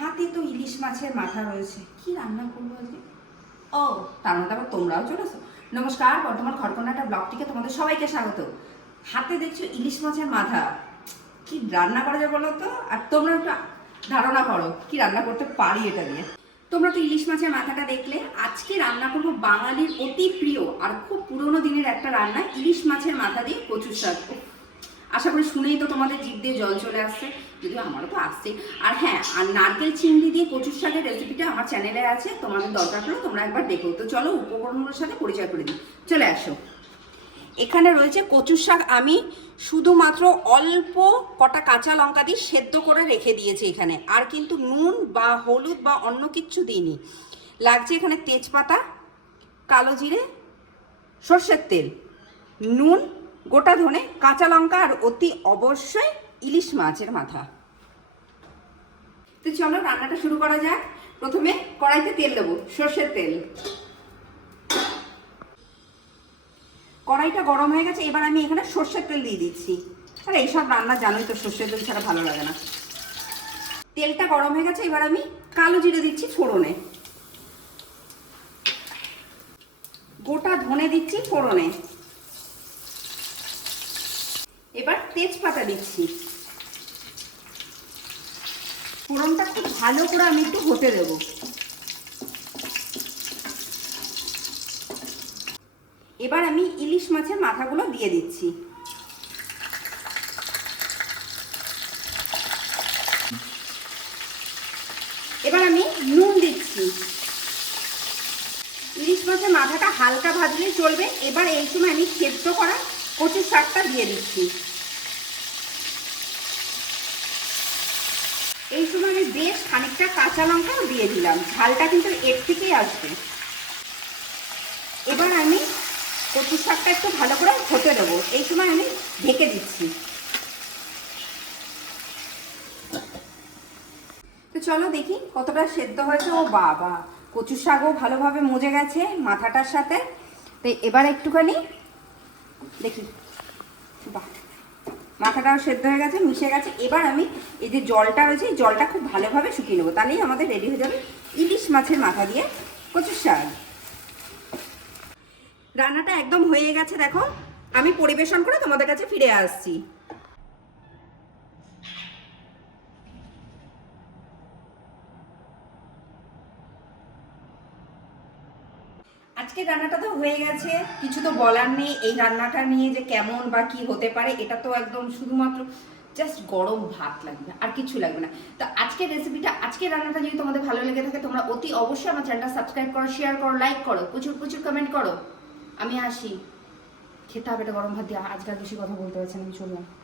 হাতে তো ইলিশ মাছের মাথা রয়েছে, কি রান্না করবো আজকে? ও, তার মধ্যে আবার তোমরাও চলেছো। নমস্কার, বর্ধমান খড়কন্ডা ব্লগটিকে তোমাদের সবাইকে স্বাগত। হাতে দেখছো ইলিশ মাছের মাথা, কি রান্না করা যায় বলো তো? আর তোমরা একটু ধারণা করো কি রান্না করতে পারি এটা দিয়ে। তোমরা তো ইলিশ মাছের মাথাটা দেখলে। আজকে রান্না করবো বাঙালির অতি প্রিয় আর খুব পুরোনো দিনের একটা রান্না, ইলিশ মাছের মাথা দিয়ে কচুর শাক। আশা করি শুনেই তো তোমাদের জিভ দিয়ে জল চলে আসছে, যদিও আমারও তো আসছে। আর হ্যাঁ, আর নারকেল চিংড়ি দিয়ে কচুর শাকের রেসিপিটা আমার চ্যানেলে আছে, তোমাদের দরকার হলে তোমরা একবার দেখো। তো চলো উপকরণগুলোর সাথে পরিচয় করে দিই, চলে আসো। এখানে রয়েছে কচুর শাক, আমি শুধুমাত্র অল্প কটা কাঁচা লঙ্কা দিয়ে সেদ্ধ করে রেখে দিয়েছি এখানে, আর কিন্তু নুন বা হলুদ বা অন্য কিচ্ছু দিইনি। লাগছে এখানে তেজপাতা, কালো জিরে, সর্ষের তেল, নুন, গোটা ধনে, কাঁচা লঙ্কা আর অতি অবশ্যই ইলিশ মাছের মাথা। তো চলো রান্নাটা শুরু করা যাক। প্রথমে কড়াইতে তেল দেবো, সর্ষের তেল। কড়াইটা গরম হয়ে গেছে, এবার আমি এখানে সর্ষের তেল দিয়ে দিচ্ছি। আর এইসব রান্না জানোই তো, সর্ষের তেল ছাড়া ভালো লাগে না। তেলটা গরম হয়ে গেছে, এবার আমি কালো জিরে দিচ্ছি ফোড়নে, গোটা ধনে দিচ্ছি ফোড়নে, এবার তেজপাতা দিচ্ছি। ফোড়নটা খুব ভালো করে আমি একটু হতে দেবো। এবার আমি ইলিশ মাছের মাথাগুলো দিয়ে দিচ্ছি। এবার আমি নুন দিচ্ছি। ইলিশ মাছের মাথাটা হালকা ভাজলেই চলবে। এবার এই সময় আমি সেদ্ধ করা কচুর শাকটা দিয়ে দিচ্ছি। এই সময় আমি বেশ খানিকটা কাঁচা লঙ্কাও দিয়ে দিলাম, ঝালটা কিন্তু এর থেকেই আসবে। এবার আমি কচুর শাকটা একটু ভালো করে হতে দেবো, এই সময় আমি ঢেকে দিচ্ছি। তো চলো দেখি কতটা সেদ্ধ হয়েছে। ও বাবা, কচুর শাকও ভালোভাবে মজে গেছে মাথাটার সাথে। তো এবার একটুখানি দেখি, বাহ, মাথাটাও সেদ্ধ হয়ে গেছে, মিশে গেছে। এবার আমি এই যে জলটা রয়েছে, এই জলটা খুব ভালোভাবে শুকিয়ে নেবো, তাহলেই আমাদের রেডি হয়ে যাবে ইলিশ মাছের মাথা দিয়ে কচুর শাক। রান্নাটা একদম হয়ে গেছে, দেখো। আমি পরিবেশন করে তোমাদের কাছে ফিরে আসছি। আজকে রান্নাটা তো হয়ে গেছে, কিছু তো বলার নেই এই রান্নাটা নিয়ে যে কেমন বা কি হতে পারে। এটা তো একদম শুধুমাত্র জাস্ট গরম ভাত লাগবে, আর কিছু লাগবে না। তো আজকের রেসিপিটা, আজকের রান্নাটা যদি তোমাদের ভালো লেগে থাকে, তোমরা অতি অবশ্যই আমার চ্যানেলটা সাবস্ক্রাইব করো, শেয়ার করো, লাইক করো, প্রচুর প্রচুর কমেন্ট করো। আমি আসি, খেতে হবে এটা গরম ভাত দিয়ে। আজকাল বেশি কথা বলতে পারছি না, আমি চললাম।